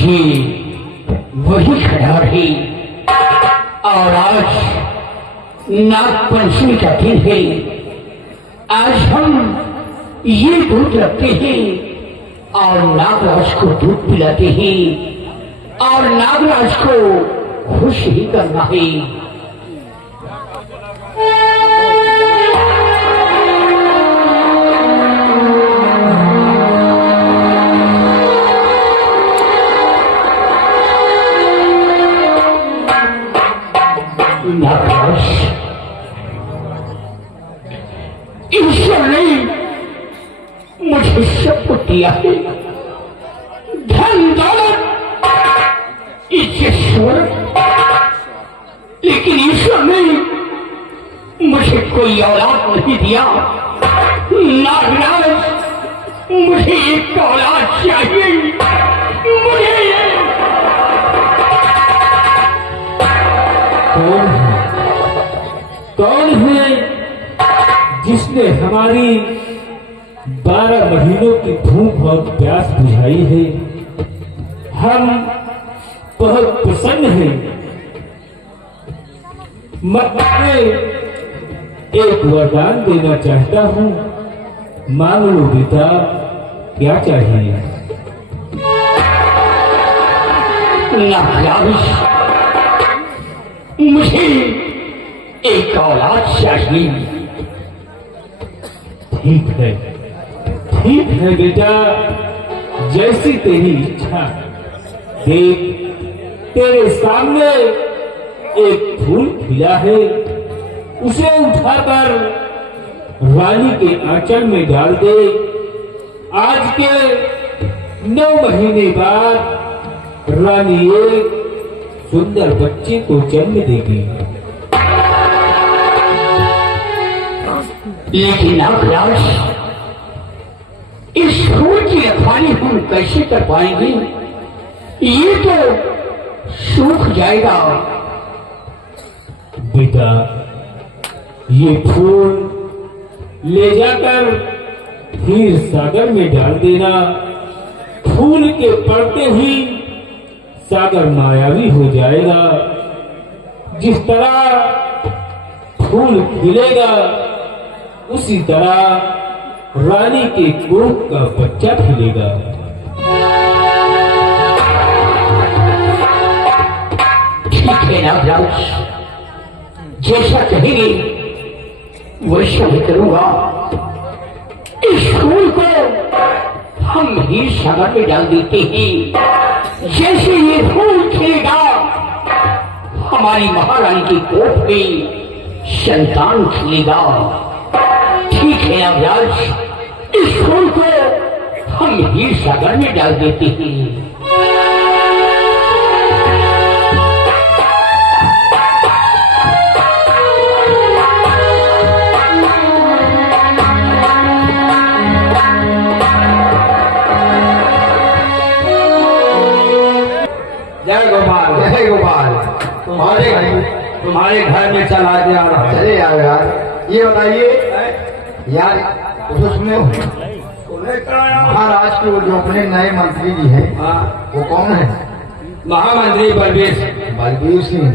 ये वही खड़ा है और आज नाग पंचमी का दिन है। आज हम ये दूध रखते हैं और नागराज को दूध पिलाते हैं और नागराज को खुश ही करना है। नागराज, ईश्वर ने मुझे सब कुछ दिया है, धन दौलत इज्जत शोहरत, लेकिन ईश्वर ने मुझे कोई औलाद नहीं दिया। नागराज, मुझे एक औलाद चाहिए, मुझे कौन है जिसने हमारी 12 महीनों की भूख और प्यास बुझाई है? हम बहुत प्रसन्न हैं। मैं एक वरदान देना चाहता हूँ, मांग लो बेटा, क्या चाहिए? नागराज, मुझे एक औलाद चाहिए। ठीक है बेटा, जैसी तेरी इच्छा। देख, तेरे सामने एक फूल खिला है, उसे उठाकर रानी के आंचल में डाल दे। आज के 9 महीने बाद रानी एक सुंदर बच्चे को जन्म देगी। लेकिन नागराज, इस फूल की रखवाली हम कैसे कर पाएंगे? ये तो सूख जाएगा। बेटा, ये फूल ले जाकर हीर सागर में डाल देना। फूल के पड़ते ही सागर मायावी हो जाएगा। जिस तरह फूल खिलेगा, उसी तरह रानी के कोख का बच्चा खिलेगा। ठीक है नागराज, जैसा कहेंगे वैसा ही करूंगा। इस फूल को हम हीर सागर में डाल देते हैं। जैसे ये फूल खिलेगा, हमारी महारानी की कोख में संतान खिलेगा। ठीक है नागराज, इस फूल को हम हीर सागर में डाल देते हैं। जय गोपाल, जय गोपाल। तुम्हारे घर में चला गया रहा। चले यार, ये बताइए यार, उसमें महाराज के जो अपने नए मंत्री जी हैं, वो कौन है? महामंत्री बलबीर बलबीर सिंह।